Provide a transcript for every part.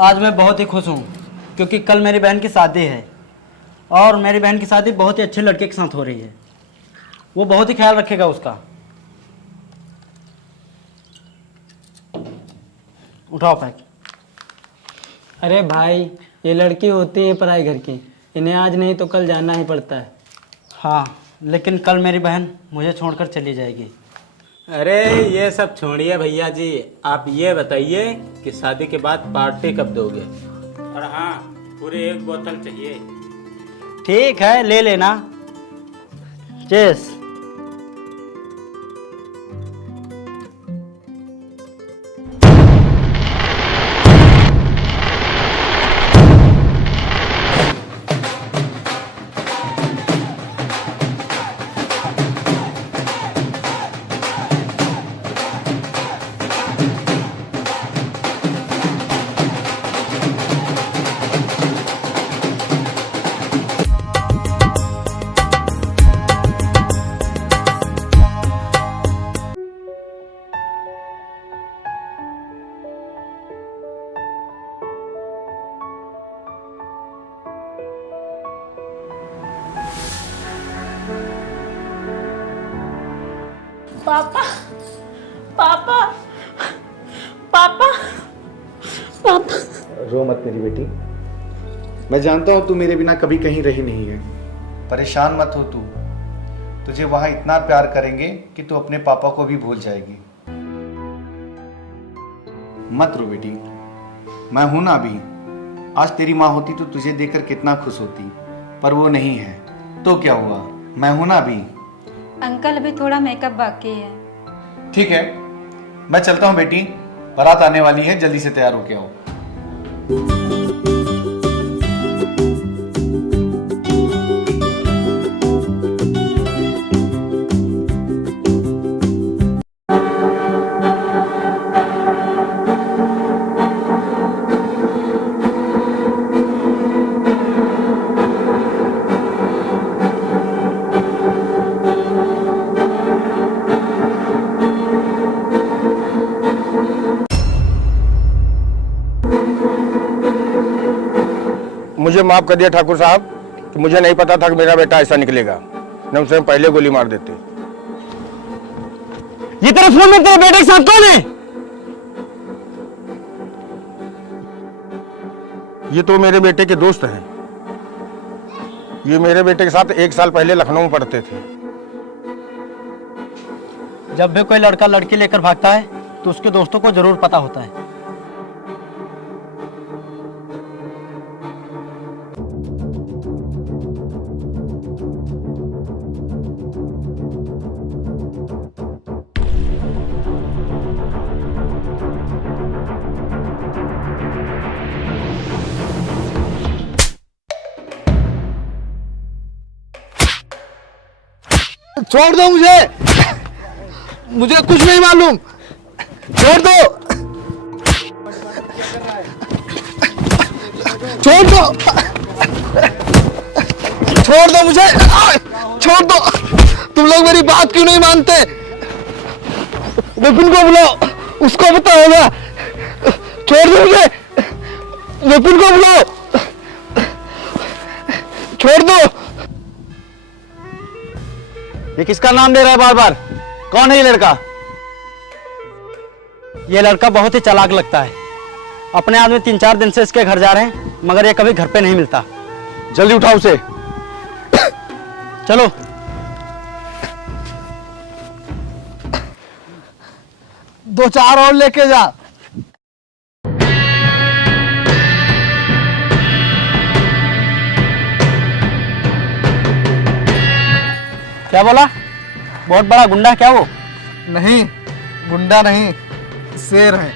आज मैं बहुत ही खुश हूँ क्योंकि कल मेरी बहन की शादी है और मेरी बहन की शादी बहुत ही अच्छे लड़के के साथ हो रही है। वो बहुत ही ख्याल रखेगा उसका। उठाओ पैक। अरे भाई, ये लड़की होती है पराई घर की, इन्हें आज नहीं तो कल जाना ही पड़ता है। हाँ, लेकिन कल मेरी बहन मुझे छोड़कर चली जाएगी। अरे ये सब छोड़िए भैया जी, आप ये बताइए कि शादी के बाद पार्टी कब दोगे? और हाँ, पूरी 1 बोतल चाहिए। ठीक है, ले लेना। चेस। पापा पापा पापा पापा। रो मत मेरी बेटी, मैं जानता हूँ तू मेरे बिना कभी कहीं रही नहीं है। परेशान मत हो तू, तुझे वहां इतना प्यार करेंगे कि तू अपने पापा को भी भूल जाएगी। मत रो बेटी, मैं हूं ना अभी। आज तेरी माँ होती तो तुझे देखकर कितना खुश होती, पर वो नहीं है तो क्या हुआ, मैं हूं ना अभी। अंकल, अभी थोड़ा मेकअप बाकी है। ठीक है, मैं चलता हूँ बेटी, बारात आने वाली है, जल्दी से तैयार होके आओ। मुझे माफ कर दिया ठाकुर साहब कि मुझे नहीं पता था कि मेरा बेटा ऐसा निकलेगा, नहीं उसे पहले गोली मार देते। ये तेरे फोन में तेरे बेटे के साथ कौन है? ये तो मेरे बेटे के दोस्त हैं। ये मेरे बेटे के साथ 1 साल पहले लखनऊ में पढ़ते थे। जब भी कोई लड़का लड़की लेकर भागता है तो उसके दोस्तों को जरूर पता होता है। छोड़ दो मुझे कुछ नहीं मालूम, छोड़ दो, छोड़ दो, छोड़ दो मुझे, छोड़ दो। तुम लोग मेरी बात क्यों नहीं मानते? विपिन को बुलाओ, उसको पता होगा। छोड़ दो मुझे, विपिन को बुलाओ, छोड़ दो। ये किसका नाम ले रहा है बार बार? कौन है ये लड़का? ये लड़का बहुत ही चालाक लगता है। अपने आदमी 3-4 दिन से इसके घर जा रहे हैं, मगर ये कभी घर पे नहीं मिलता। जल्दी उठाओ उसे। चलो। दो चार और लेके जा। क्या बोला? बहुत बड़ा गुंडा क्या वो? नहीं, गुंडा नहीं, शेर है।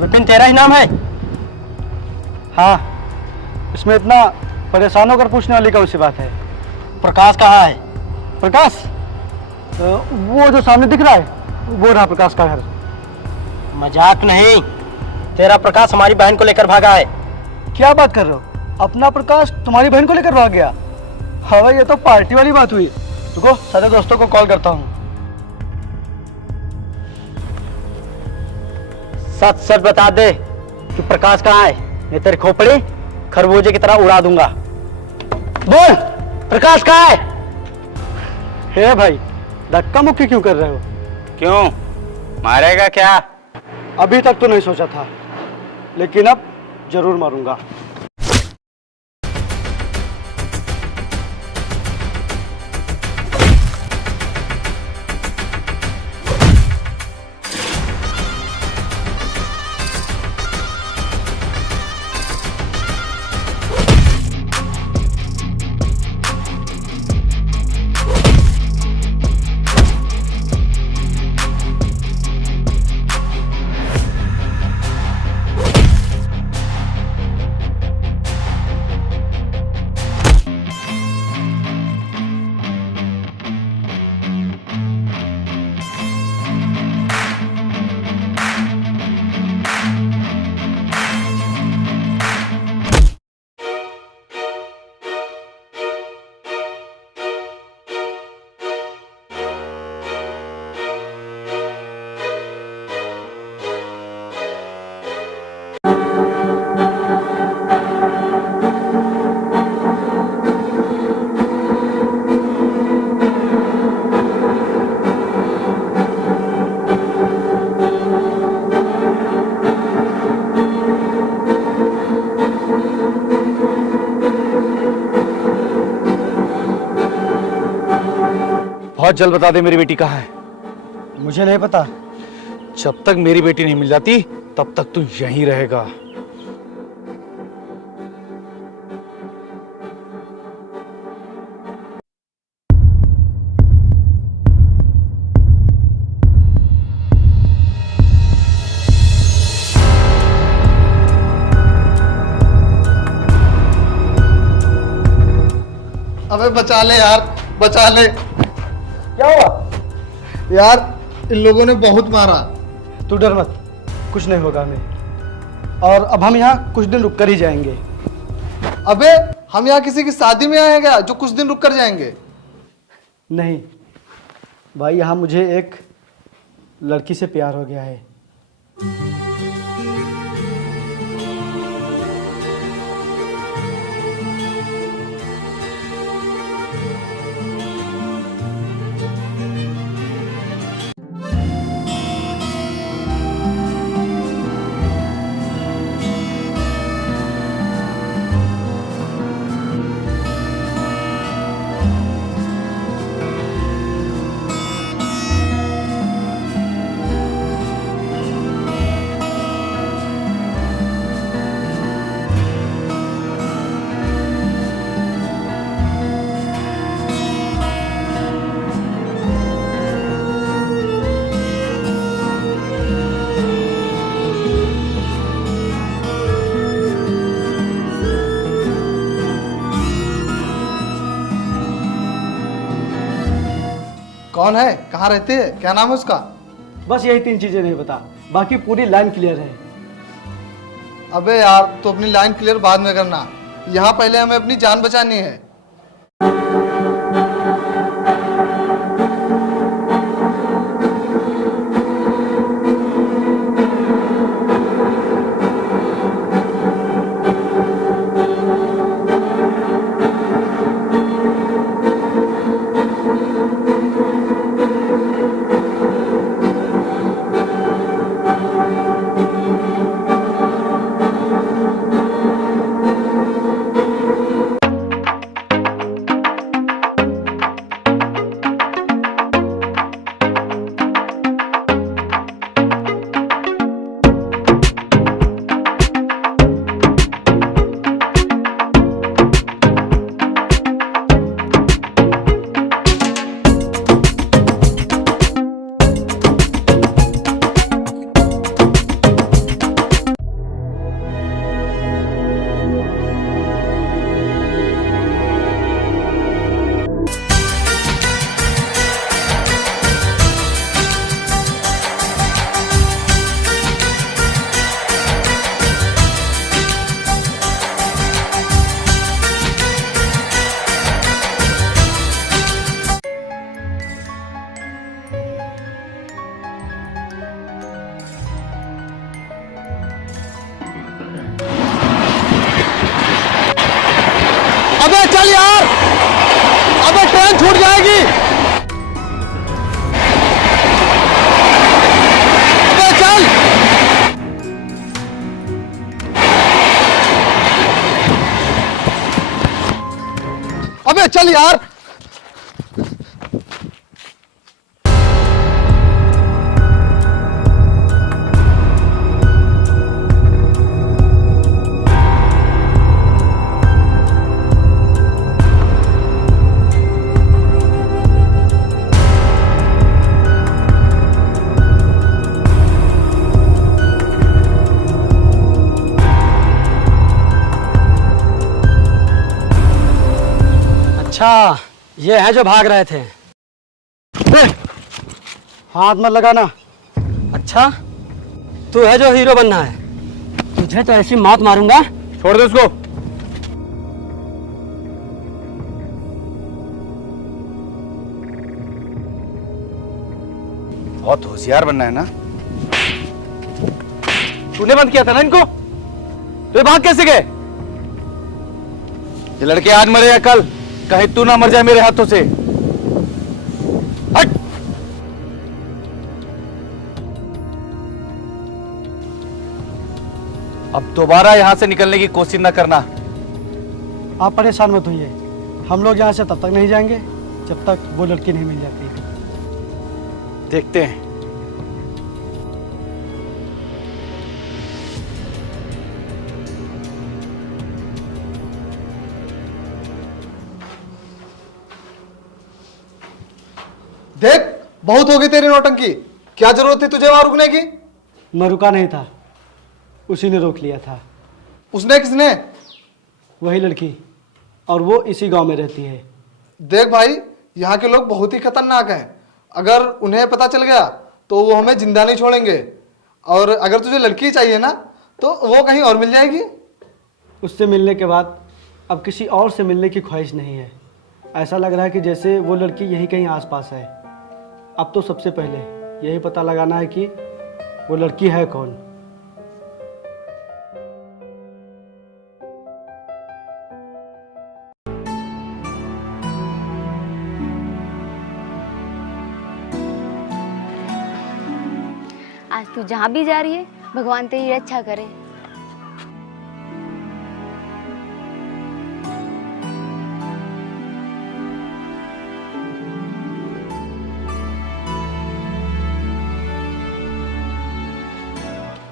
विपिन तेरा ही नाम है? हाँ, इसमें इतना परेशान होकर पूछने वाली कौन सी बात है? प्रकाश कहाँ है? प्रकाश, वो जो सामने दिख रहा है वो रहा प्रकाश का घर। मजाक नहीं, तेरा प्रकाश हमारी बहन को लेकर भागा है। क्या बात कर रहे हो? अपना प्रकाश तुम्हारी बहन को लेकर भाग गया? हाँ भाई, ये तो पार्टी वाली बात हुई। रुको, सारे दोस्तों को कॉल करता हूँ। सच सच बता दे कि प्रकाश कहाँ है, मैं तेरी खोपड़ी खरबूजे की तरह उड़ा दूंगा। बोल, प्रकाश कहाँ है? हे भाई, धक्का मुक्की क्यों कर रहे हो? क्यों, मारेगा क्या? अभी तक तो नहीं सोचा था, लेकिन अब जरूर मारूंगा। बहुत जल्द बता दे मेरी बेटी कहाँ है। मुझे नहीं पता। जब तक मेरी बेटी नहीं मिल जाती तब तक तू यहीं रहेगा। अबे बचा ले यार, बचा ले। क्या हुआ? यार इन लोगों ने बहुत मारा। तू डर मत, कुछ नहीं होगा हमें। और अब हम यहाँ कुछ दिन रुक कर ही जाएंगे। अबे हम यहाँ किसी की शादी में आए हैं क्या जो कुछ दिन रुक कर जाएंगे? नहीं भाई, यहाँ मुझे एक लड़की से प्यार हो गया है। कौन है, कहाँ रहते हैं, क्या नाम है उसका? बस यही 3 चीजें नहीं बता, बाकी पूरी लाइन क्लियर है। अबे यार तो अपनी लाइन क्लियर बाद में करना, यहाँ पहले हमें अपनी जान बचानी है। अबे चल यार, अबे ट्रेन छूट जाएगी। अबे चल। अबे चल यार। अच्छा, ये हैं जो भाग रहे थे। हाथ मत लगाना। अच्छा, तू है जो हीरो बनना है। तुझे तो ऐसी मौत मारूंगा। छोड़ दे उसको। बहुत होशियार बनना है ना। तूने बंद किया था ना इनको, तो ये भाग कैसे गए? ये लड़के आज मरे या कल, कहीं तू ना मर जाए मेरे हाथों से। हट। अब दोबारा यहां से निकलने की कोशिश न करना। आप परेशान मत होइए, हम लोग यहाँ से तब तक नहीं जाएंगे जब तक वो लड़की नहीं मिल जाती। देखते हैं। देख, बहुत हो गई तेरी नौटंकी। क्या जरूरत थी तुझे वहां रुकने की? मैं रुका नहीं था, उसी ने रोक लिया था। उसने किसने? वही लड़की, और वो इसी गांव में रहती है। देख भाई, यहाँ के लोग बहुत ही खतरनाक हैं। अगर उन्हें पता चल गया तो वो हमें जिंदा नहीं छोड़ेंगे। और अगर तुझे लड़की चाहिए ना, तो वो कहीं और मिल जाएगी। उससे मिलने के बाद अब किसी और से मिलने की ख्वाहिश नहीं है। ऐसा लग रहा है कि जैसे वो लड़की यहीं कहीं आसपास है। अब तो सबसे पहले यही पता लगाना है कि वो लड़की है कौन। आज तू जहाँ भी जा रही है, भगवान तेरी रक्षा करे।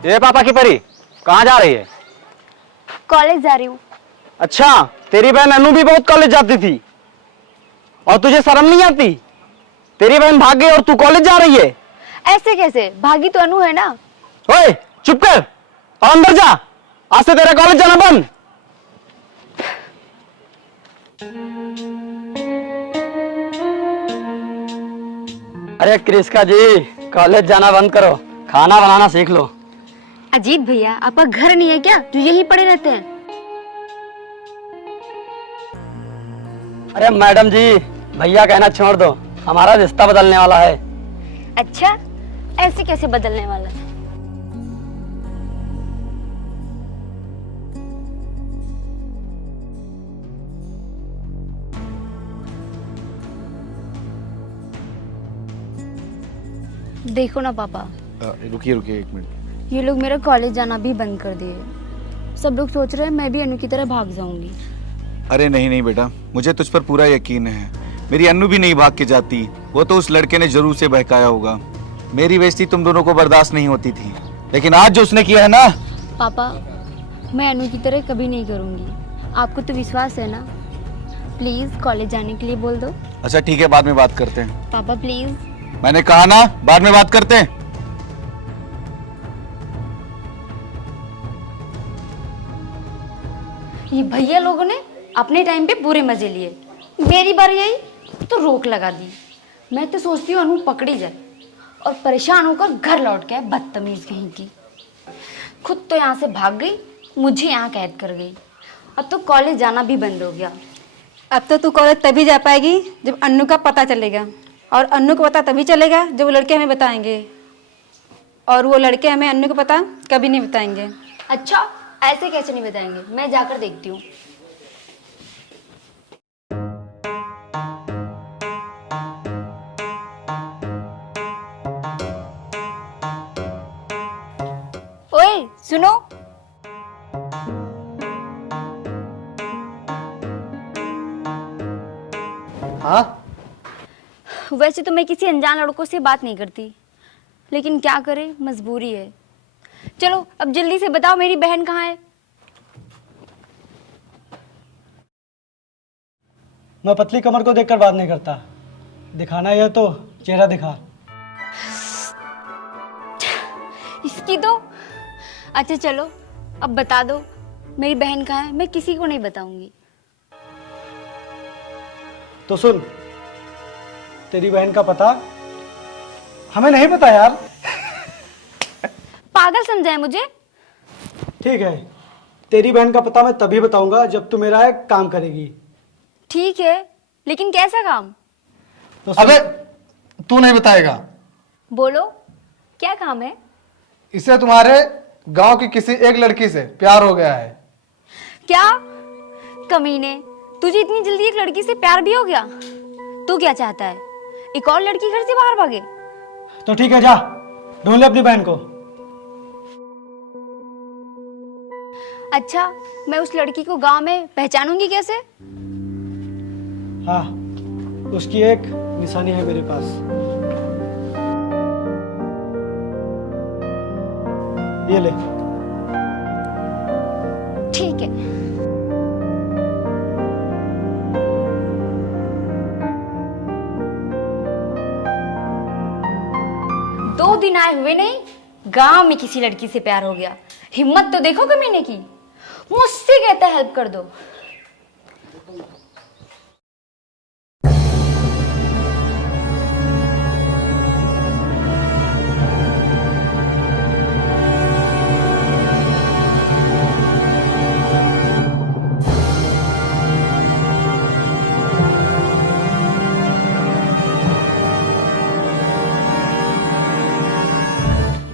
ये पापा की परी कहाँ जा रही है? कॉलेज जा रही हूँ। अच्छा, तेरी बहन अनु भी बहुत कॉलेज जाती थी और तुझे शर्म नहीं आती? तेरी बहन भाग गई और तू कॉलेज जा रही है। ऐसे कैसे? भागी तो अनु है ना। ओए चुप कर और अंदर जा। आज से तेरा कॉलेज जाना बंद। अरे कृष्णा जी, कॉलेज जाना बंद करो, खाना बनाना सीख लो। अजीत भैया, आपका घर नहीं है क्या जो यहीं पड़े रहते हैं? अरे मैडम जी, भैया कहना छोड़ दो, हमारा रिश्ता बदलने वाला है। अच्छा, ऐसे कैसे बदलने वाला है? देखो ना पापा, रुकिए रुकिए 1 मिनट। ये लोग मेरा कॉलेज जाना भी बंद कर दिए। सब लोग सोच रहे हैं मैं भी अनु की तरह भाग जाऊंगी। अरे नहीं नहीं बेटा, मुझे तुझ पर पूरा यकीन है। मेरी अन्नू भी नहीं भाग के जाती। वो तो उस लड़के ने जरूर से बहकाया होगा। मेरी बेइज्जती तुम दोनों को बर्दाश्त नहीं होती थी, लेकिन आज जो उसने किया है ना। पापा, मैं अनु की तरह कभी नहीं करूंगी। आपको तो विश्वास है ना? प्लीज कॉलेज जाने के लिए बोल दो। अच्छा ठीक है, बाद में बात करते हैं। पापा प्लीज। मैंने कहा ना, बाद में बात करते हैं। ये भैया लोगों ने अपने टाइम पे पूरे मजे लिए, मेरी बारी आई तो रोक लगा दी। मैं तो सोचती हूँ अनु पकड़ी जाए और परेशान होकर घर लौट के आए, बदतमीज कहीं की। खुद तो यहाँ से भाग गई, मुझे यहाँ कैद कर गई। अब तो कॉलेज जाना भी बंद हो गया। अब तो तू कॉलेज तभी जा पाएगी जब अन्नू का पता चलेगा, और अन्नू को पता तभी चलेगा जब वो लड़के हमें बताएंगे, और वो लड़के हमें अन्नू को पता कभी नहीं बताएंगे। अच्छा, ऐसे कैसे नहीं बताएंगे? मैं जाकर देखती हूँ। सुनो, हाँ, वैसे तो मैं किसी अनजान लड़कों से बात नहीं करती, लेकिन क्या करे, मजबूरी है। चलो अब जल्दी से बताओ मेरी बहन कहाँ है। मैं पतली कमर को देखकर बात नहीं करता, दिखाना है तो चेहरा दिखा। इसकी तो अच्छा चलो अब बता दो मेरी बहन कहाँ है, मैं किसी को नहीं बताऊंगी। तो सुन, तेरी बहन का पता हमें नहीं पता यार। पागल समझा है मुझे? ठीक है, तेरी बहन का पता मैं तभी बताऊंगा जब तू मेरा एक काम करेगी। ठीक है, लेकिन कैसा काम? तो सुन, अबे तू नहीं बताएगा। बोलो क्या काम है? इसे तुम्हारे गांव की किसी एक लड़की से प्यार हो गया है। क्या कमीने, तुझे इतनी जल्दी एक लड़की से प्यार भी हो गया? तू क्या चाहता है, एक और लड़की घर से बाहर भागे? तो ठीक है, जा ढूंढ ले अपनी बहन को। अच्छा, मैं उस लड़की को गांव में पहचानूंगी कैसे? हाँ, उसकी एक निशानी है मेरे पास। ये ले। ठीक है। दो दिन आए हुए नहीं, गांव में किसी लड़की से प्यार हो गया। हिम्मत तो देखो कमीने की, मुझसे कहता हेल्प कर दो।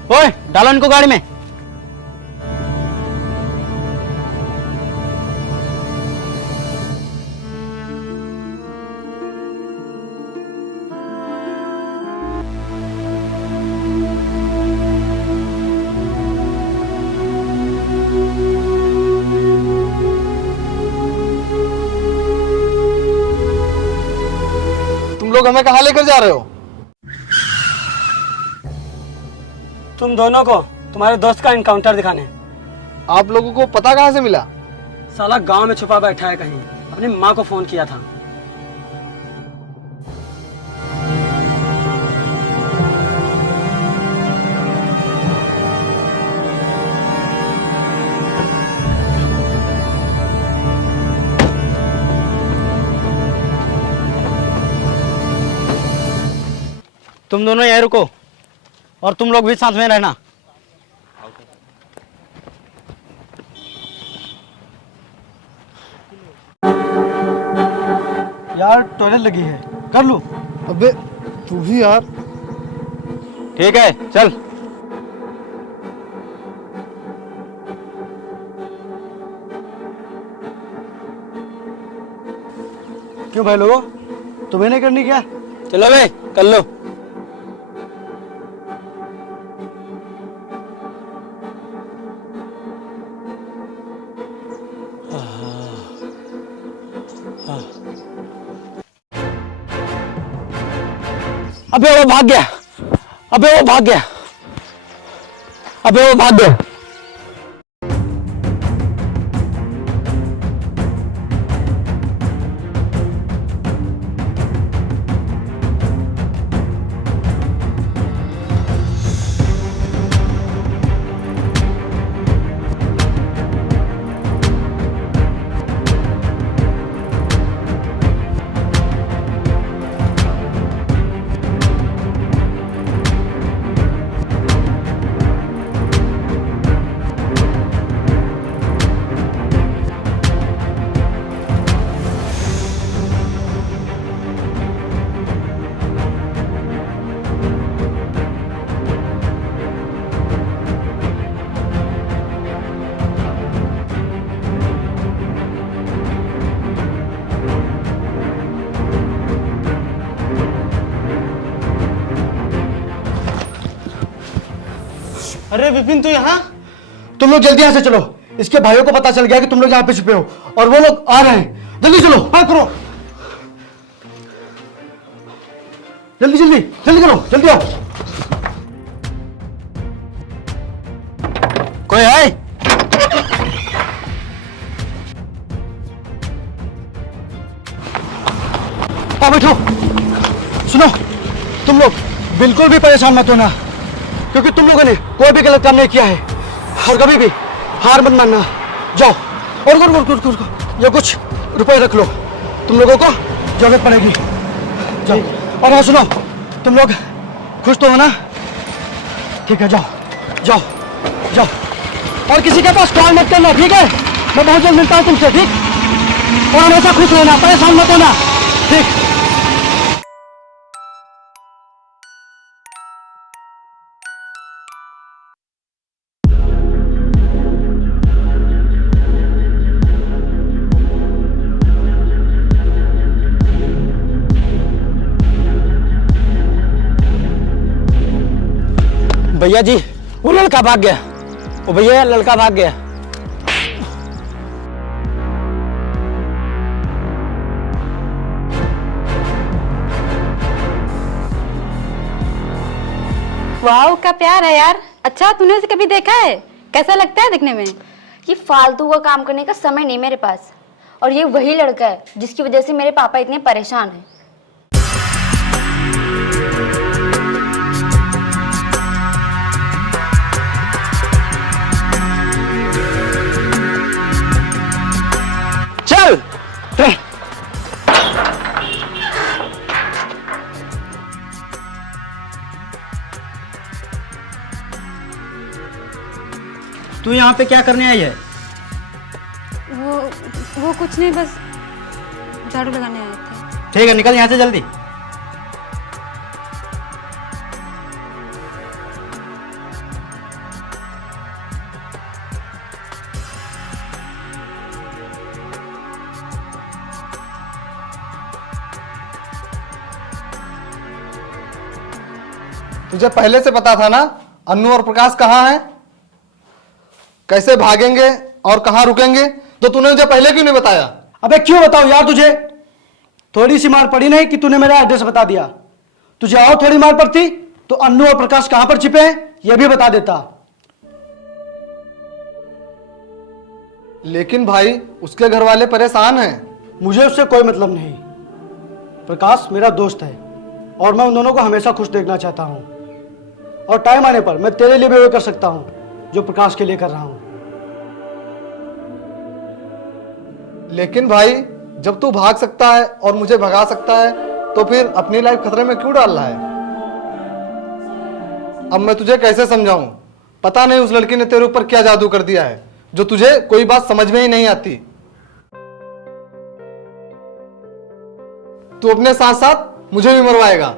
ओए, डालो इनको गाड़ी में। तुम लोग हमें कहाँ लेकर जा रहे हो? तुम दोनों को तुम्हारे दोस्त का इनकाउंटर दिखाने। आप लोगों को पता कहाँ से मिला? साला गांव में छुपा बैठा है कहीं, अपनी माँ को फोन किया था। तुम दोनों यहीं रुको और तुम लोग भी साथ में रहना। यार टॉयलेट लगी है, कर लूं? अबे तू भी यार। ठीक है, चल। क्यों भाई लोगों, तुम्हें नहीं करनी क्या? चलो बे, कर लो। अबे वो भाग गया, अबे वो भाग गया, अबे वो भाग गया। अरे विपिन, तू यहाँ? तुम लोग जल्दी यहाँ से चलो। इसके भाइयों को पता चल गया कि तुम लोग यहाँ पे छुपे हो और वो लोग आ रहे हैं। जल्दी चलो, हाँ करो, जल्दी जल्दी जल्दी करो, जल्दी आओ। कोई है? हाँ बैठो। सुनो, तुम लोग बिल्कुल भी परेशान मत होना, क्योंकि तुम लोगों ने कोई भी गलत काम नहीं किया है और कभी भी हार मत मानना। जाओ और ये कुछ रुपए रख लो, तुम लोगों को जरूरत पड़ेगी। जाओ। और हाँ सुनो, तुम लोग खुश तो हो ना? ठीक है, जाओ जाओ जाओ। और किसी के पास कॉल मत करना, ठीक है? मैं बहुत जल्द मिलता हूँ तुमसे, ठीक? और हमेशा खुश रहना, परेशान मत होना, ठीक? भैया जी, वो लड़का भाग गया। ओ भैया, लड़का भाग गया। वाह, का प्यार है यार। अच्छा, तूने उसे कभी देखा है? कैसा लगता है दिखने में? ये फालतू का काम करने का समय नहीं मेरे पास। और ये वही लड़का है जिसकी वजह से मेरे पापा इतने परेशान हैं। चल। तू यहाँ पे क्या करने आई है? वो कुछ नहीं, बस झाड़ू लगाने आए थे। ठीक है, निकल यहाँ से जल्दी। तुझे पहले से पता था ना अन्नू और प्रकाश कहाँ हैं, कैसे भागेंगे और कहाँ रुकेंगे? तो तूने मुझे पहले क्यों नहीं बताया? अबे क्यों बताऊं यार तुझे? थोड़ी सी मार पड़ी नहीं कि तूने मेरा एड्रेस बता दिया। तुझे और थोड़ी मार पड़ती तो अन्नू और प्रकाश कहां पर छिपे हैं यह भी बता देता। लेकिन भाई उसके घर वाले परेशान हैं। मुझे उससे कोई मतलब नहीं। प्रकाश मेरा दोस्त है और मैं उन दोनों को हमेशा खुश देखना चाहता हूं, और टाइम आने पर मैं तेरे लिए भी वो कर सकता हूं जो प्रकाश के लिए कर रहा हूं। लेकिन भाई जब तू भाग सकता है और मुझे भगा सकता है तो फिर अपनी लाइफ खतरे में क्यों डाल रहा है? अब मैं तुझे कैसे समझाऊं? पता नहीं उस लड़की ने तेरे ऊपर क्या जादू कर दिया है जो तुझे कोई बात समझ में ही नहीं आती। तू अपने साथ साथ मुझे भी मरवाएगा।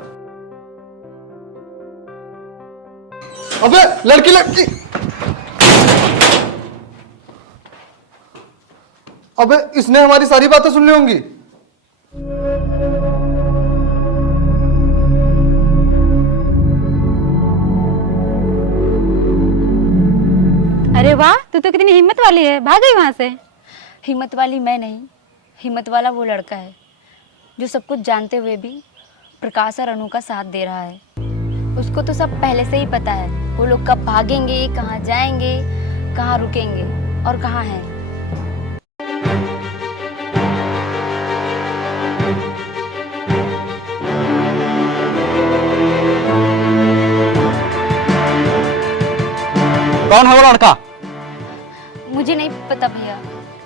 अबे लड़की लड़की, अबे इसने हमारी सारी बातें सुन ली होंगी। अरे वाह, तू तो कितनी हिम्मत वाली है, भाग गई वहां से। हिम्मत वाली मैं नहीं, हिम्मत वाला वो लड़का है जो सब कुछ जानते हुए भी प्रकाश और अनु का साथ दे रहा है। उसको तो सब पहले से ही पता है वो लोग कब भागेंगे, कहाँ जाएंगे, कहाँ रुकेंगे और कहाँ हैं। कौन है वो लड़का? मुझे नहीं पता भैया।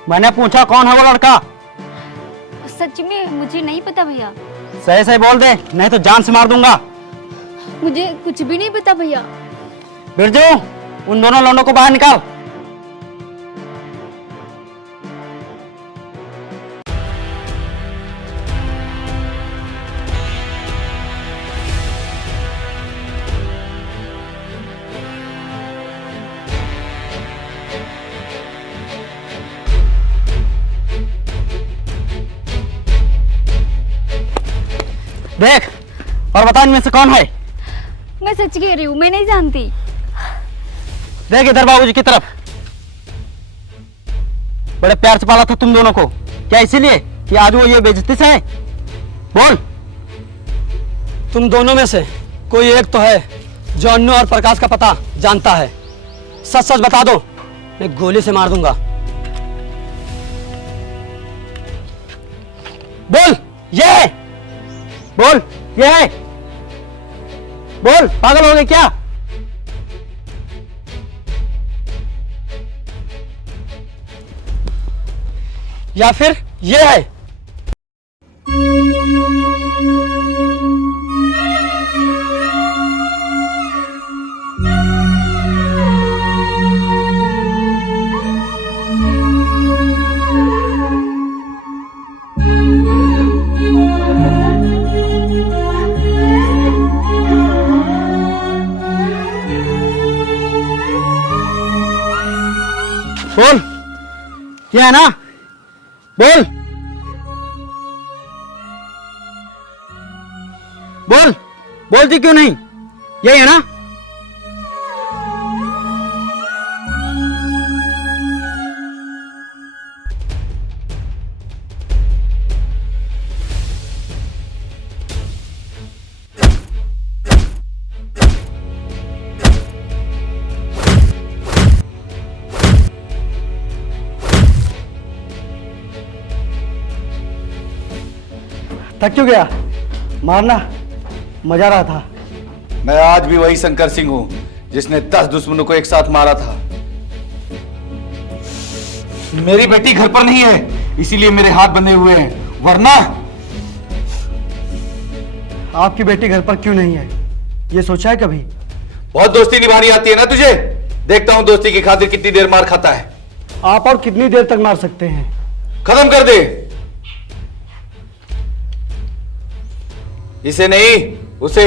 मैंने पूछा कौन है वो लड़का? सच में मुझे नहीं पता भैया। सही सही बोल दे, नहीं तो जान से मार दूंगा। मुझे कुछ भी नहीं पता भैया। बिरजू, उन दोनों लौंडों को बाहर निकाल। देख और बता इनमें से कौन है। मैं सच कह रही हूँ, मैं नहीं जानती। देख इधर बाबूजी की तरफ। बड़े प्यार से पाला था तुम दोनों को, क्या इसीलिए कि आज वो ये बेइज्जती से है? बोल। तुम दोनों में से कोई एक तो है जो अन्नू और प्रकाश का पता जानता है। सच सच बता दो, मैं गोली से मार दूंगा। बोल ये है। बोल ये है। बोल, पागल हो गए क्या? या फिर ये है। बोल, ये है ना? बोल बोल, बोलती क्यों नहीं? यही है ना? थक क्यों गया? मारना मजा रहा था। मैं आज भी वही शंकर सिंह हूं जिसने 10 दुश्मनों को एक साथ मारा था। मेरी बेटी घर पर नहीं है, इसीलिए मेरे हाथ बंधे हुए हैं, वरना आपकी बेटी घर पर क्यों नहीं है, ये सोचा है कभी? बहुत दोस्ती निभानी आती है ना तुझे? देखता हूं दोस्ती की खातिर कितनी देर मार खाता है। आप और कितनी देर तक मार सकते हैं? खत्म कर दे। इसे नहीं, उसे।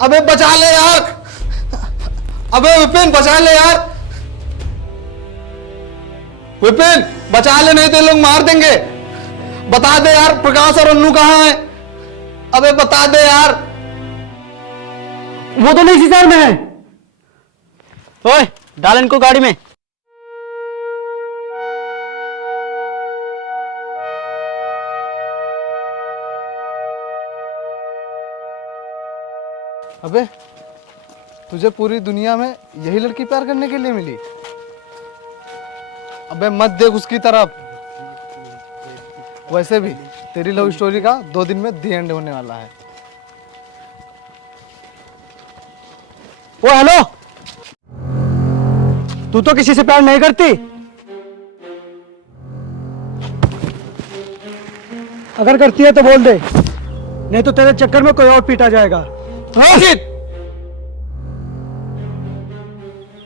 अबे बचा ले यार, अबे विपिन बचा ले यार, विपिन बचा ले, नहीं तो ये लोग मार देंगे। बता दे यार, प्रकाश और अन्नू कहां है? अबे बता दे यार। वो तो नहीं शहर में है। ओए, डाल इनको गाड़ी में। अबे तुझे पूरी दुनिया में यही लड़की प्यार करने के लिए मिली? अबे मत देख उसकी तरफ। वैसे भी तेरी लव स्टोरी का 2 दिन में दी एंड होने वाला है। ओ हेलो, तू तो किसी से प्यार नहीं करती? अगर करती है तो बोल दे, नहीं तो तेरे चक्कर में कोई और पीटा जाएगा।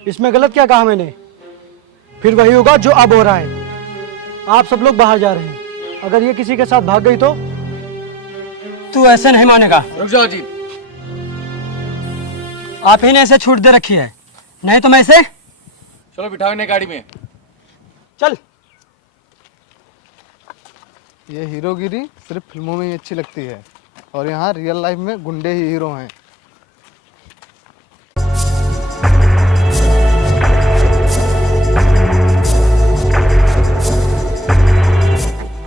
इसमें गलत क्या कहा मैंने? फिर वही होगा जो अब हो रहा है। आप सब लोग बाहर जा रहे हैं, अगर ये किसी के साथ भाग गई तो? तू ऐसे नहीं मानेगा। रुक जाओ जी। आप ही ने ऐसे छूट दे रखी है, नहीं तो मैं इसे। चलो बिठाओ इन्हें गाड़ी में। चल। ये हीरोगिरी सिर्फ फिल्मों में ही अच्छी लगती है, और यहाँ रियल लाइफ में गुंडे ही हीरो हैं।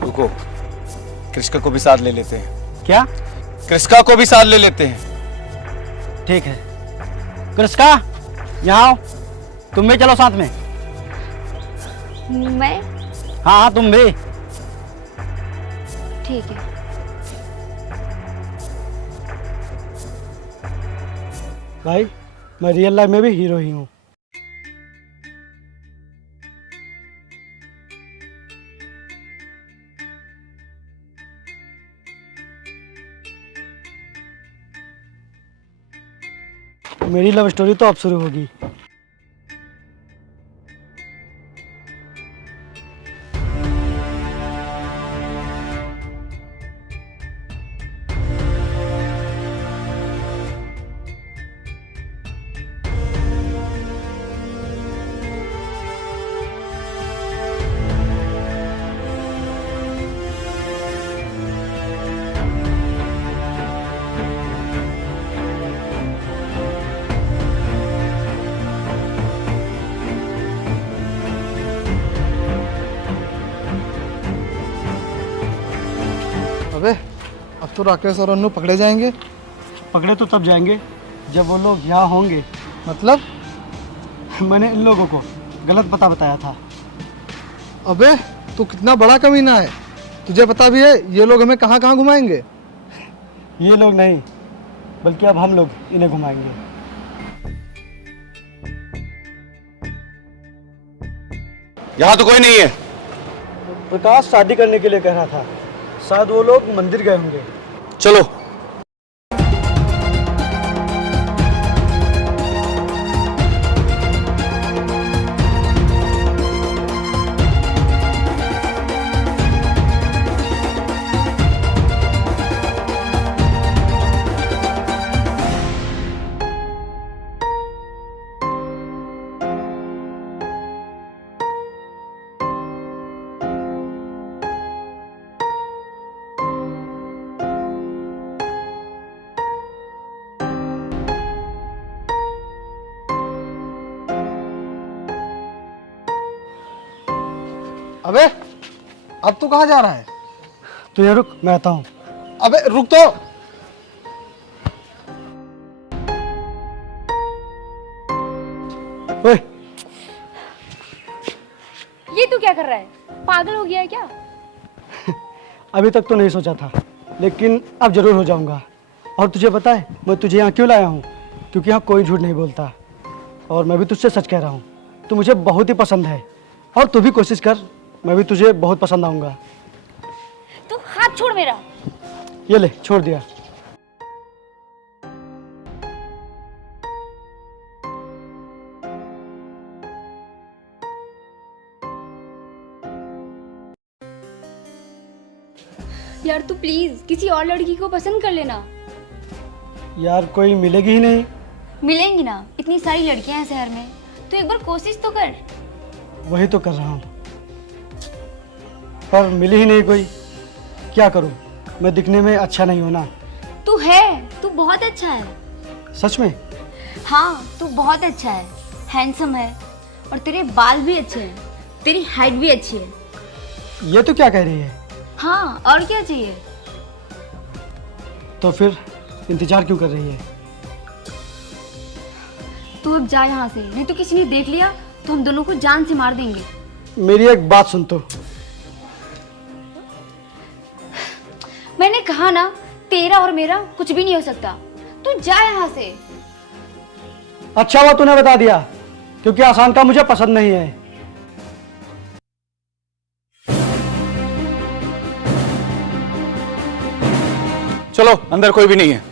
रुको, कृष्का को भी साथ ले लेते हैं। क्या? कृष्का को भी साथ ले लेते हैं। ठीक है। कृष्का, यहाँ आओ, तुम भी चलो साथ में। मैं? हाँ हाँ, तुम भी। ठीक है। भाई, मैं रियल लाइफ में भी हीरो ही हूँ। मेरी लव स्टोरी तो अब शुरू होगी। अबे अब तो राकेश और अन्नू पकड़े जाएंगे। पकड़े तो तब जाएंगे जब वो लोग यहाँ होंगे। मतलब? मैंने इन लोगों को गलत पता बताया था। अबे तू कितना बड़ा कमीना है, तुझे पता भी है ये लोग हमें कहाँ कहाँ घुमाएंगे। ये लोग नहीं, बल्कि अब हम लोग इन्हें घुमाएंगे। यहाँ तो कोई नहीं है। प्रकाश शादी करने के लिए कह रहा था, शायद वो लोग मंदिर गए होंगे। चलो। अबे अब तू कहाँ जा रहा है? तो ये रुक, मैं आता हूँ। अबे रुक तो। ओए, ये तू क्या कर रहा है? पागल हो गया है क्या? अभी तक तो नहीं सोचा था, लेकिन अब जरूर हो जाऊंगा। और तुझे पता है मैं तुझे यहाँ क्यों लाया हूँ? क्योंकि यहाँ कोई झूठ नहीं बोलता, और मैं भी तुझसे सच कह रहा हूँ। तू मुझे बहुत ही पसंद है, और तू भी कोशिश कर, मैं भी तुझे बहुत पसंद आऊँगा। तू हाथ छोड़ मेरा। ये ले, छोड़ दिया। यार तू प्लीज किसी और लड़की को पसंद कर लेना। यार कोई मिलेगी ही नहीं। मिलेंगी ना, इतनी सारी लड़कियां हैं शहर में, तू एक बार कोशिश तो कर। वही तो कर रहा हूँ, पर मिली ही नहीं कोई। क्या करूँ, मैं दिखने में अच्छा नहीं हूँ ना। तू है, तू बहुत अच्छा है। सच में? हाँ तू बहुत अच्छा है, हैंडसम है, और तेरे बाल भी अच्छे हैं, तेरी हाइट भी अच्छी है। ये तो क्या कह रही है? हाँ और क्या चाहिए। तो फिर इंतजार क्यों कर रही है? तू अब जा यहाँ से, नहीं तो किसी ने देख लिया तो हम दोनों को जान से मार देंगे। मेरी एक बात सुन तो। मैंने कहा ना, तेरा और मेरा कुछ भी नहीं हो सकता। तू जा यहाँ से। अच्छा हुआ तूने बता दिया, क्योंकि आसान का मुझे पसंद नहीं है। चलो, अंदर कोई भी नहीं है।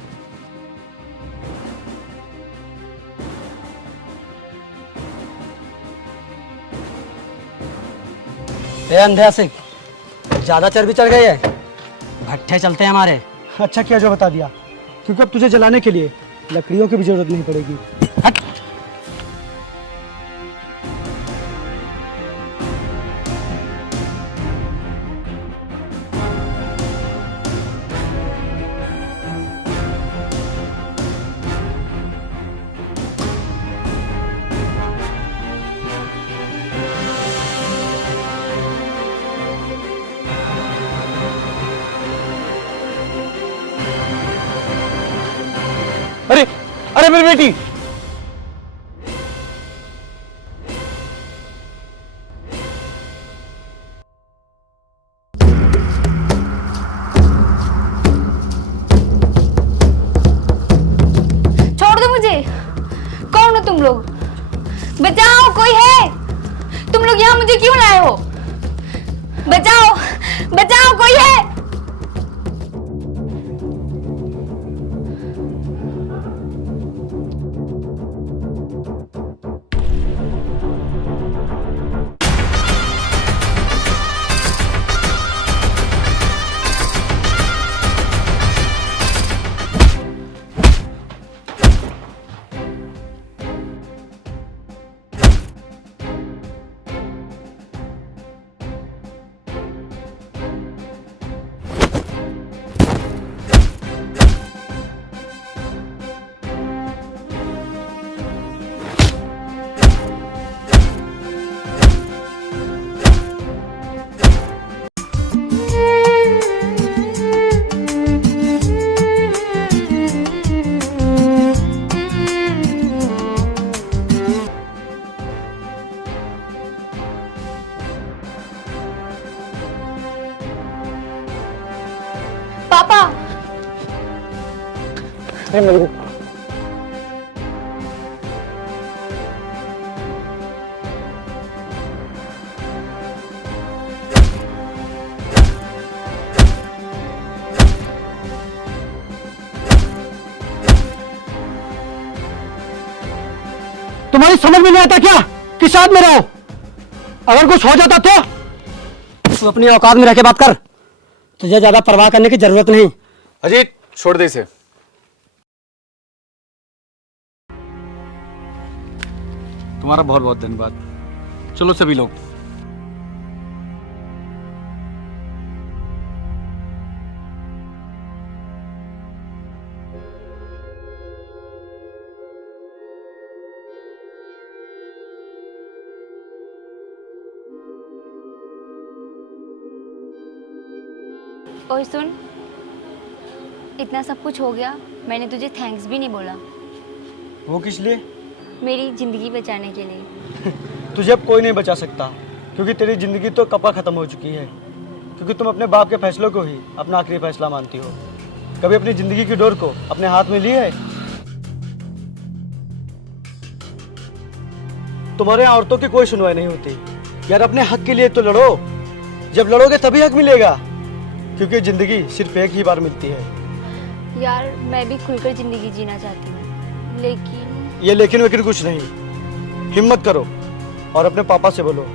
ए अंधे सिख, ज्यादा चर्बी चढ़ गई है, भट्ठे चलते हैं हमारे। अच्छा किया जो बता दिया, क्योंकि अब तुझे जलाने के लिए लकड़ियों की भी जरूरत नहीं पड़ेगी। हट। अरे अरे मेरी बेटी। छोड़ दो मुझे। कौन हो तुम लोग? बचाओ, कोई है? तुम लोग यहाँ मुझे क्यों लाए हो? बचाओ बचाओ, कोई है? तुम्हारी समझ में नहीं आता क्या कि साथ में रहो? अगर कुछ हो जाता तो तू अपनी औकात में रह के बात कर। तुझे ज्यादा परवाह करने की जरूरत नहीं। अजीत छोड़ दे इसे। तुम्हारा बहुत बहुत धन्यवाद। चलो सभी लोग। ओए सुन, इतना सब कुछ हो गया, मैंने तुझे थैंक्स भी नहीं बोला। वो किस लिए? मेरी जिंदगी बचाने के लिए। तुझे अब कोई नहीं बचा सकता, क्योंकि तेरी जिंदगी तो कपा खत्म हो चुकी है। क्योंकि तुम अपने बाप के फैसलों को ही अपना आखिरी फैसला मानती हो। कभी अपनी जिंदगी की डोर को अपने हाथ में ली है? तुम्हारे यहाँ औरतों की कोई सुनवाई नहीं होती। यार अपने हक के लिए तो लड़ो। जब लड़ोगे तभी हक मिलेगा, क्योंकि जिंदगी सिर्फ एक ही बार मिलती है। यार मैं भी खुलकर जिंदगी जीना चाहती हूँ, लेकिन ये लेकिन वेकिन कुछ नहीं। हिम्मत करो और अपने पापा से बोलो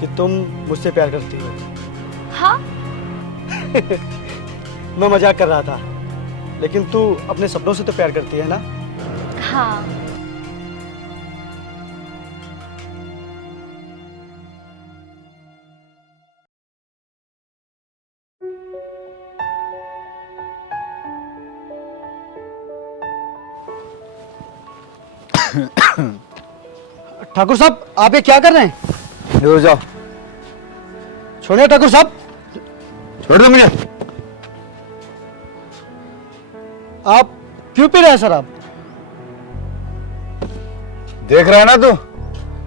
कि तुम मुझसे प्यार करती हो। हाँ। मैं मजाक कर रहा था, लेकिन तू अपने सपनों से तो प्यार करती है ना? हाँ। ठाकुर साहब, आप ये क्या कर रहे हैं? दूर जाओ। छोड़िए ठाकुर साहब। छोड़ दो मुझे। आप क्यों पी रहे हैं शराब? देख रहा है ना तू,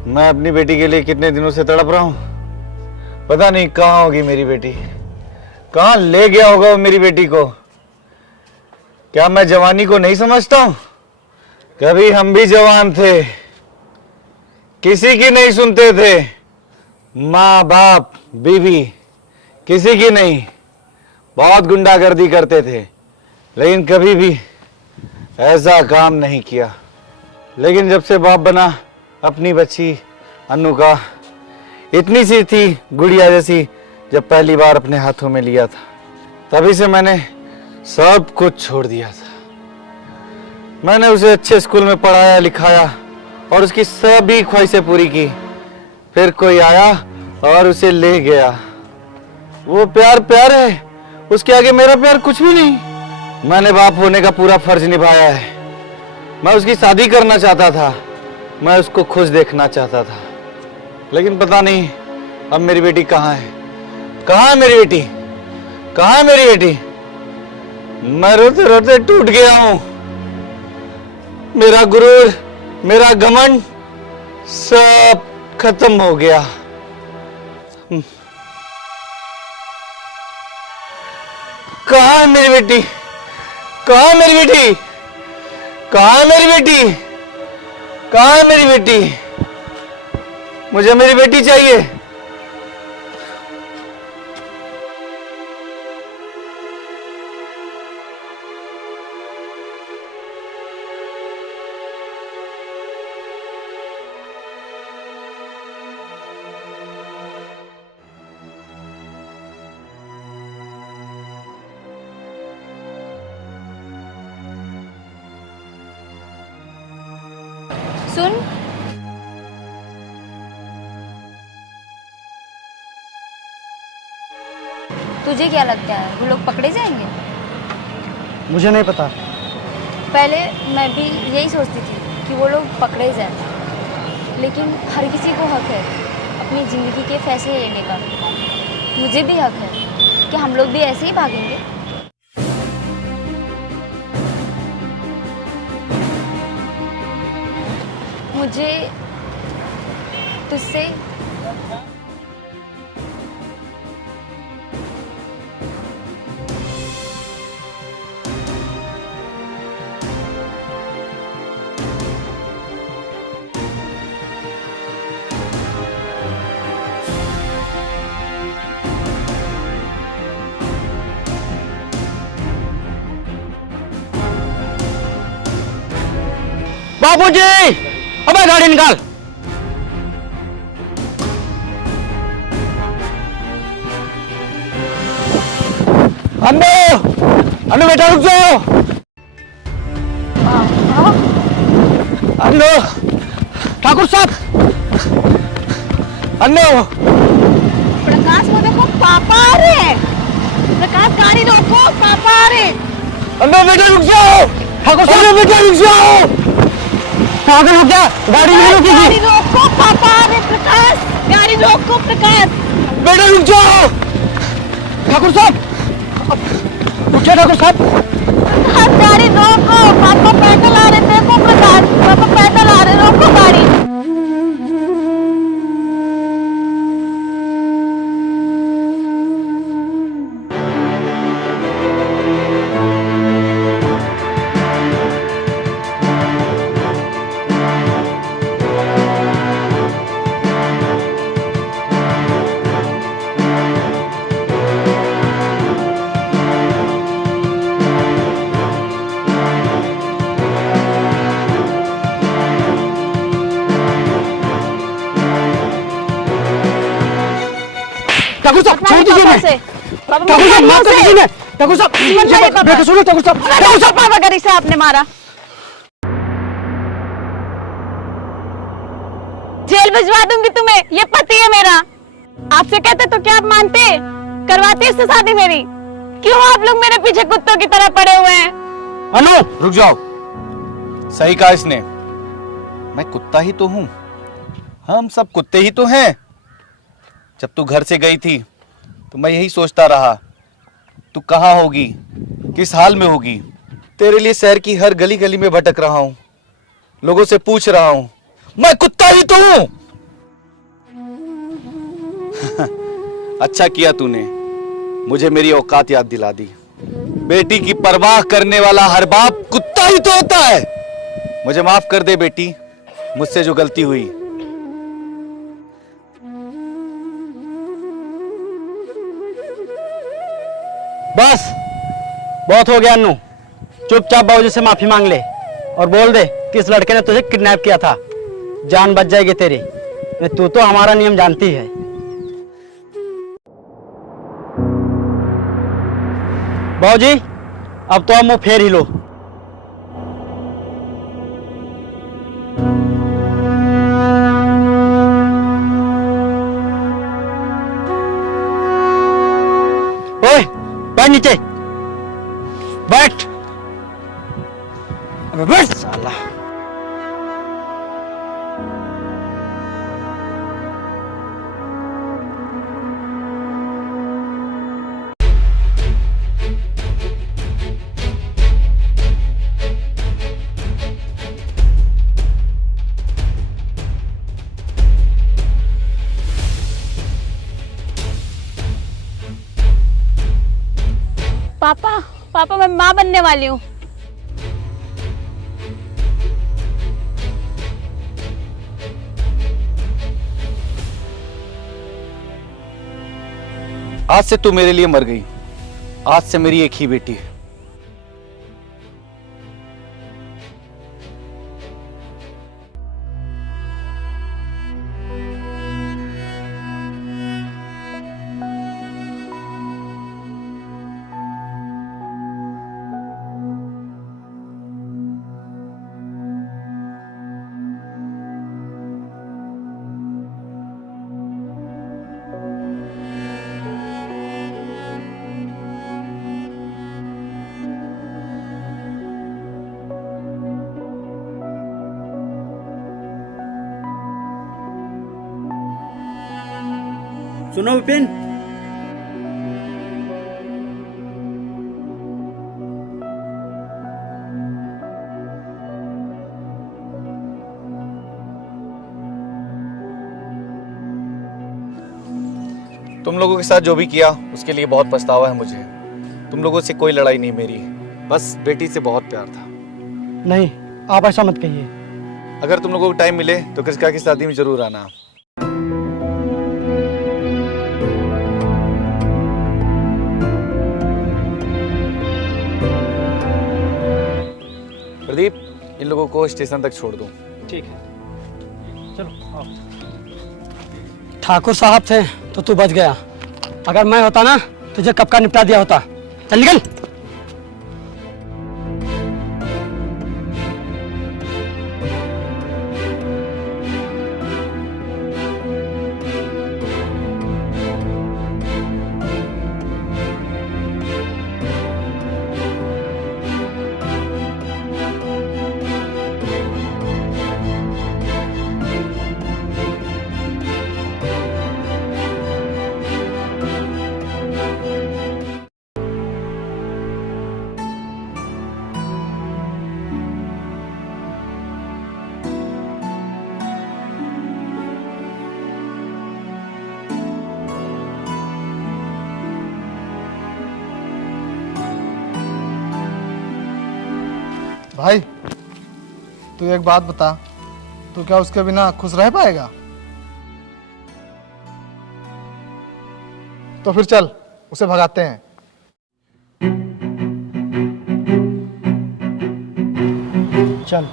मैं अपनी बेटी के लिए कितने दिनों से तड़प रहा हूं। पता नहीं कहां होगी मेरी बेटी, कहां ले गया होगा वो मेरी बेटी को। क्या मैं जवानी को नहीं समझता हूं? कभी हम भी जवान थे, किसी की नहीं सुनते थे। माँ बाप बीवी किसी की नहीं, बहुत गुंडागर्दी करते थे, लेकिन कभी भी ऐसा काम नहीं किया। लेकिन जब से बाप बना, अपनी बच्ची अन्नू का इतनी सी थी गुड़िया जैसी, जब पहली बार अपने हाथों में लिया था, तभी से मैंने सब कुछ छोड़ दिया था। मैंने उसे अच्छे स्कूल में पढ़ाया लिखाया और उसकी सभी ख्वाहिशें पूरी की। फिर कोई आया और उसे ले गया। वो प्यार प्यार है, उसके आगे मेरा प्यार कुछ भी नहीं। मैंने बाप होने का पूरा फर्ज निभाया है। मैं उसकी शादी करना चाहता था, मैं उसको खुश देखना चाहता था, लेकिन पता नहीं अब मेरी बेटी कहाँ है। कहाँ है मेरी बेटी? कहाँ है मेरी बेटी? मैं रोते रोते टूट गया हूं। मेरा गुरूर, मेरा घमंड सब खत्म हो गया। कहाँ है मेरी बेटी? कहाँ है मेरी बेटी? कहाँ है मेरी बेटी? कहाँ है मेरी बेटी? मुझे मेरी बेटी चाहिए। सुन, तुझे क्या लगता है वो लोग पकड़े जाएंगे? मुझे नहीं पता। पहले मैं भी यही सोचती थी कि वो लोग पकड़े जाएं, लेकिन हर किसी को हक है अपनी ज़िंदगी के फैसले लेने का। मुझे भी हक है कि हम लोग भी ऐसे ही भागेंगे। मुझे तुझसे बाबूजी, अबे गाड़ी निकाल। अन्नू, अन्नू बेटा रुक जाओ। अन्नू, ठाकुर साहब, अन्नू। प्रकाश वो देखो, पापा आ रहे हैं। प्रकाश गाड़ी रोको, पापा आ रहे हैं। अन्नू बेटा रुक जाओ। ठाकुर साहब बेटा रुक जाओ। ठाकुर रुक जा, गाड़ी नहीं रुकेगी। गाड़ी रोको, पापा आ रहे हैं। प्रकाश गाड़ी रोको, प्रकाश बेटा रुक जाओ। ठाकुर साहब, रुक जा ठाकुर साहब। प्रकाश गाड़ी रोको, पापा पैदल आ रहे हैं। देखो प्रकाश, पापा पैदल आ रहे हैं, रोको गाड़ी। ठाकुर साहब छोड़ दीजिए मैं। ठाकुर साहब माफ कर दीजिए मैं। ठाकुर साहब बेटा सुनो। ठाकुर साहब, ठाकुर साहब पापा गाड़ी से आपने मारा। जेल भिजवा दूंगी तुम्हें, ये पति है मेरा। आपसे कहते तो क्या आप मानते? करवाते इससे शादी मेरी। क्यों आप लोग मेरे पीछे कुत्तों की तरह पड़े हुए हैं? अनु रुक जाओ। सही कहा इसने, मैं कुत्ता ही तो हूं। हम सब कुत्ते ही तो हैं। जब तू घर से गई थी तो मैं यही सोचता रहा तू कहाँ होगी, किस हाल में होगी। तेरे लिए शहर की हर गली गली में भटक रहा हूं, लोगों से पूछ रहा हूं, मैं कुत्ता ही तो हूं। अच्छा किया तूने मुझे मेरी औकात याद दिला दी। बेटी की परवाह करने वाला हर बाप कुत्ता ही तो होता है। मुझे माफ कर दे बेटी, मुझसे जो गलती हुई। बस बहुत हो गया अन्नू, चुपचाप बाबूजी से माफी मांग ले और बोल दे कि इस लड़के ने तुझे किडनैप किया था। जान बच जाएगी तेरी। तू तो हमारा नियम जानती है। बाबूजी अब तो आप मुंह फेर ही लो। ओए बैठ नीचे, बैठ। अबे बैठ साला। पापा, पापा मैं माँ बनने वाली हूँ। आज से तू मेरे लिए मर गई। आज से मेरी एक ही बेटी है। सुनो विपिन, तुम लोगों के साथ जो भी किया उसके लिए बहुत पछतावा है मुझे। तुम लोगों से कोई लड़ाई नहीं मेरी, बस बेटी से बहुत प्यार था। नहीं, आप ऐसा मत कहिए। अगर तुम लोगों को टाइम मिले तो कृष्णा की शादी में जरूर आना। प्रदीप, इन लोगों को स्टेशन तक छोड़ दूँ। ठीक है, चलो आओ। ठाकुर साहब थे तो तू बच गया, अगर मैं होता ना तुझे कब का निपटा दिया होता। चल निकल। भाई तू एक बात बता, तू क्या उसके बिना खुश रह पाएगा? तो फिर चल उसे भगाते हैं। चल।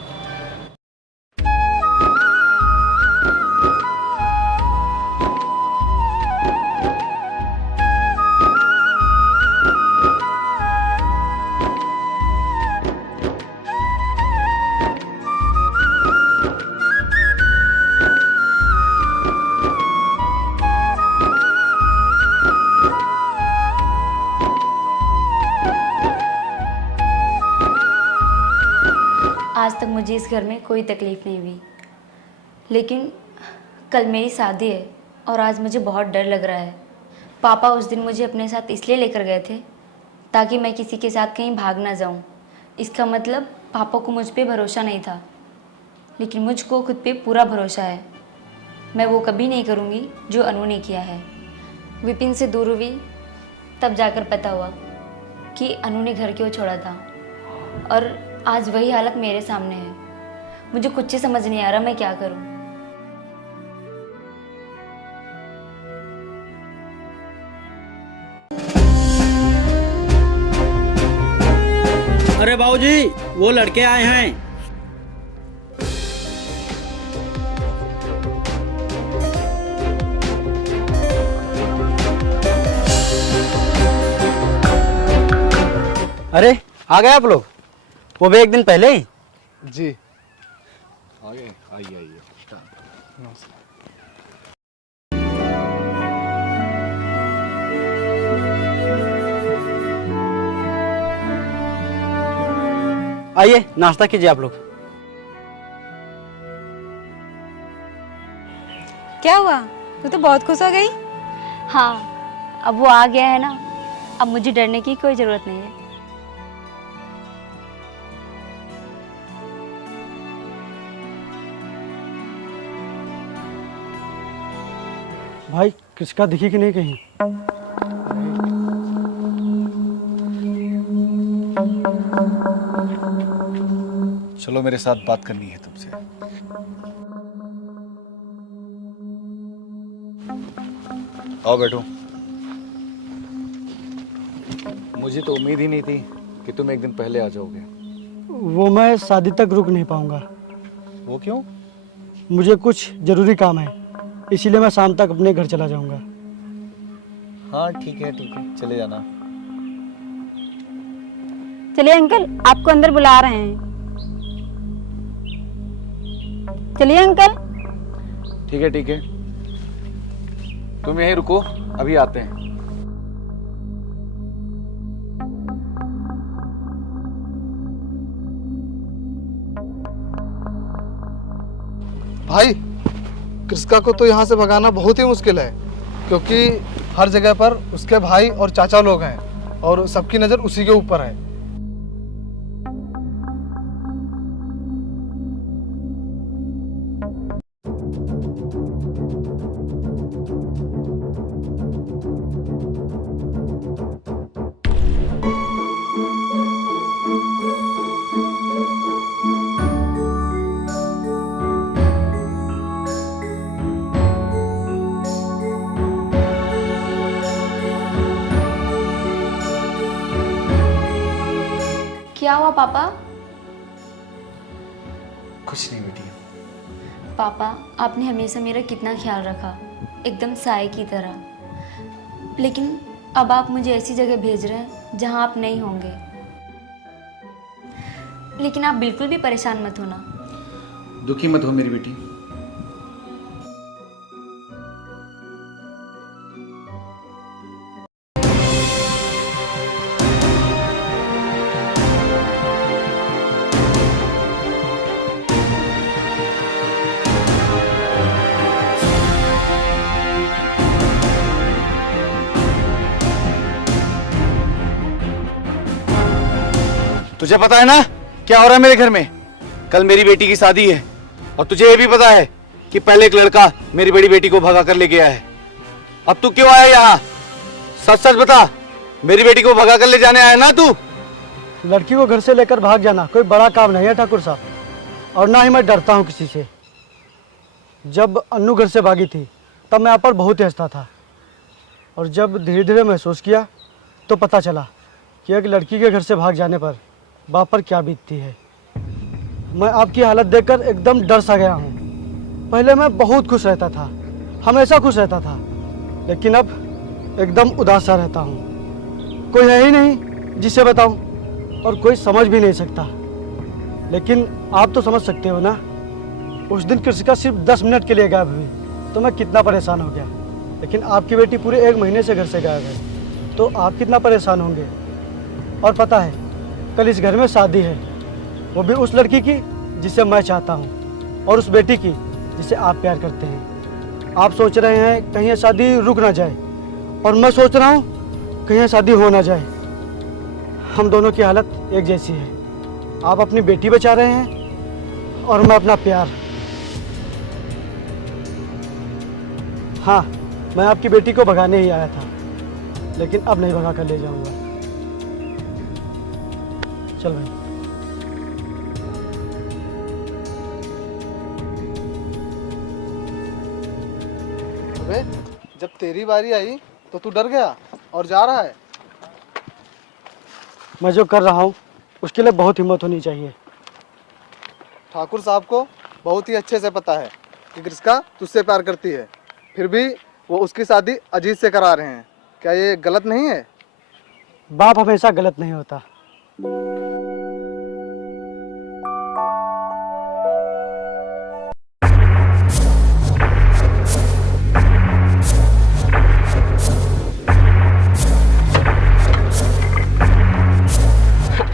आज तक मुझे इस घर में कोई तकलीफ़ नहीं हुई, लेकिन कल मेरी शादी है और आज मुझे बहुत डर लग रहा है। पापा उस दिन मुझे अपने साथ इसलिए लेकर गए थे ताकि मैं किसी के साथ कहीं भाग ना जाऊं। इसका मतलब पापा को मुझ पे भरोसा नहीं था, लेकिन मुझको खुद पे पूरा भरोसा है। मैं वो कभी नहीं करूँगी जो अनु ने किया है। विपिन से दूर हुई तब जाकर पता हुआ कि अनु ने घर क्यों छोड़ा था, और आज वही हालत मेरे सामने है। मुझे कुछ ही समझ नहीं आ रहा मैं क्या करूं। अरे बाबूजी, वो लड़के आए हैं। अरे आ गए आप लोग, वो भी एक दिन पहले ही। जी आइए आइए। आइए नाश्ता कीजिए आप लोग। क्या हुआ, तू तो बहुत खुश हो गई। हाँ, अब वो आ गया है ना, अब मुझे डरने की कोई ज़रूरत नहीं है। भाई कृष्णा दिखी कि नहीं कहीं? चलो मेरे साथ बात करनी है तुमसे। आओ बैठो। मुझे तो उम्मीद ही नहीं थी कि तुम एक दिन पहले आ जाओगे। वो मैं शादी तक रुक नहीं पाऊंगा। वो क्यों? मुझे कुछ जरूरी काम है, इसीलिए मैं शाम तक अपने घर चला जाऊंगा। हाँ ठीक है चले जाना। चलिए अंकल, आपको अंदर बुला रहे हैं। चलिए अंकल। ठीक है तुम यहीं रुको, अभी आते हैं। भाई कृष्णा को तो यहाँ से भगाना बहुत ही मुश्किल है, क्योंकि हर जगह पर उसके भाई और चाचा लोग हैं और सबकी नज़र उसी के ऊपर है। क्या हुआ पापा? कुछ नहीं बेटी। पापा, आपने हमेशा मेरा कितना ख्याल रखा, एकदम साए की तरह। लेकिन अब आप मुझे ऐसी जगह भेज रहे हैं जहां आप नहीं होंगे। लेकिन आप बिल्कुल भी परेशान मत होना। दुखी मत हो मेरी बेटी। तुझे पता है ना क्या हो रहा है मेरे घर में? कल मेरी बेटी की शादी है और तुझे ये भी पता है कि पहले एक लड़का मेरी बड़ी बेटी को भगा कर ले गया है। अब तू क्यों आया यहाँ? सच सच बता, मेरी बेटी को भगा कर ले जाने आया ना तू? लड़की को घर से लेकर भाग जाना कोई बड़ा काम नहीं है ठाकुर साहब, और ना ही मैं डरता हूँ किसी से। जब अन्नू घर से भागी थी तब मैं आप पर बहुत ही हंसता था, और जब धीरे धीरे महसूस किया तो पता चला कि एक लड़की के घर से भाग जाने पर बाप पर क्या बीतती है। मैं आपकी हालत देखकर एकदम डर सा गया हूँ। पहले मैं बहुत खुश रहता था, हमेशा खुश रहता था, लेकिन अब एकदम उदास सा रहता हूँ। कोई है ही नहीं जिसे बताऊँ, और कोई समझ भी नहीं सकता। लेकिन आप तो समझ सकते हो ना, उस दिन कृषिका सिर्फ 10 मिनट के लिए गायब हुई तो मैं कितना परेशान हो गया। लेकिन आपकी बेटी पूरे 1 महीने से घर से गायब है, तो आप कितना परेशान होंगे। और पता है, कल इस घर में शादी है, वो भी उस लड़की की जिसे मैं चाहता हूँ, और उस बेटी की जिसे आप प्यार करते हैं। आप सोच रहे हैं कहीं ये शादी रुक ना जाए, और मैं सोच रहा हूँ कहीं ये शादी हो ना जाए। हम दोनों की हालत एक जैसी है। आप अपनी बेटी बचा रहे हैं और मैं अपना प्यार। हाँ, मैं आपकी बेटी को भगाने ही आया था, लेकिन अब नहीं भगा कर ले जाऊंगा। चल भाई। अबे, जब तेरी बारी आई तो तू डर गया और जा रहा है। मैं जो कर रहा हूँ उसके लिए बहुत हिम्मत होनी चाहिए। ठाकुर साहब को बहुत ही अच्छे से पता है कि कृष्का तुझसे प्यार करती है, फिर भी वो उसकी शादी अजीत से करा रहे हैं। क्या ये गलत नहीं है? बाप हमेशा गलत नहीं होता।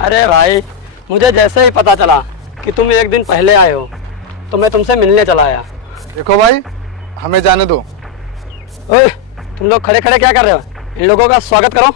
अरे भाई, मुझे जैसे ही पता चला कि तुम एक दिन पहले आए हो तो मैं तुमसे मिलने चला आया। देखो भाई, हमें जाने दो। ओए, तुम लोग खड़े खड़े क्या कर रहे हो? इन लोगों का स्वागत करो।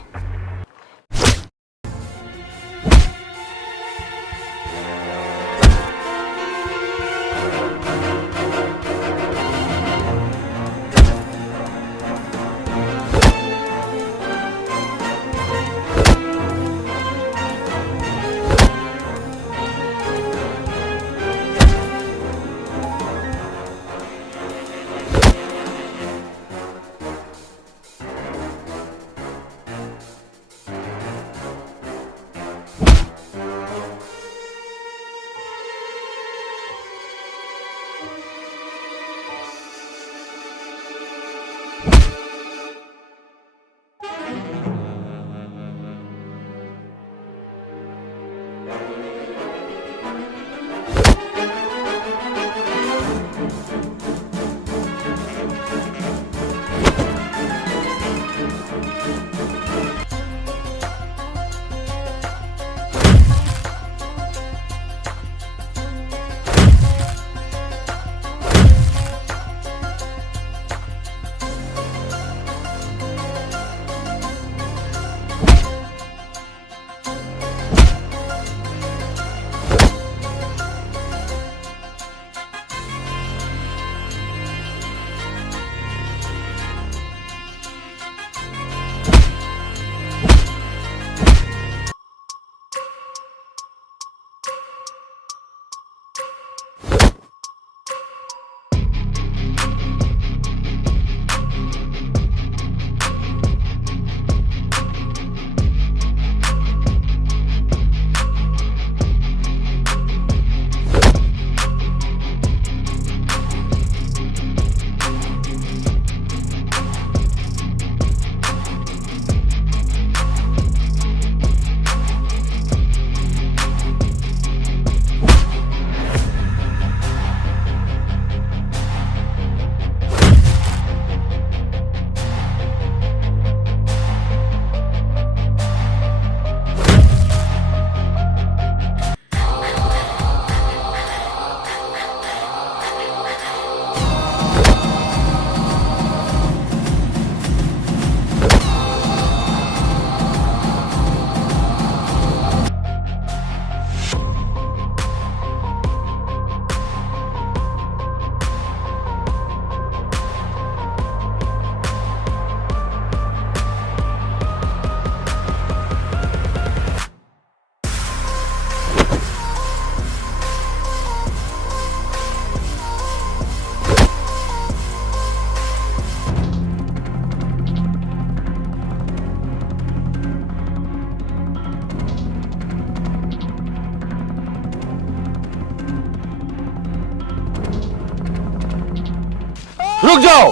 रुक जाओ।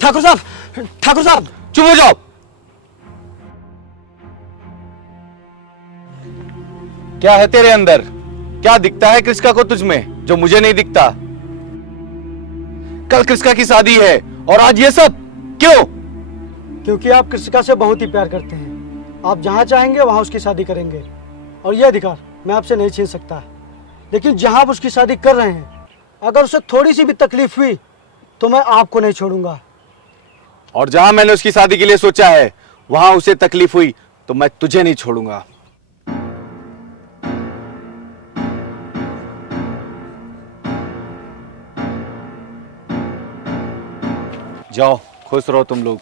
ठाकुर साहब, ठाकुर साहब, चुप हो जाओ। क्या है तेरे अंदर? क्या दिखता है कृष्का को तुझ में जो मुझे नहीं दिखता? कल कृष्का की शादी है और आज ये सब क्यों? क्योंकि आप कृषिका से बहुत ही प्यार करते हैं। आप जहाँ चाहेंगे वहाँ उसकी शादी करेंगे और ये अधिकार मैं आपसे नहीं छीन सकता। लेकिन जहाँ आप उसकी शादी कर रहे हैं, अगर उसे थोड़ी सी भी तकलीफ हुई तो मैं आपको नहीं छोड़ूंगा। और जहां मैंने उसकी शादी के लिए सोचा है वहां उसे तकलीफ हुई तो मैं तुझे नहीं छोड़ूंगा। जाओ, खुश रहो तुम लोग।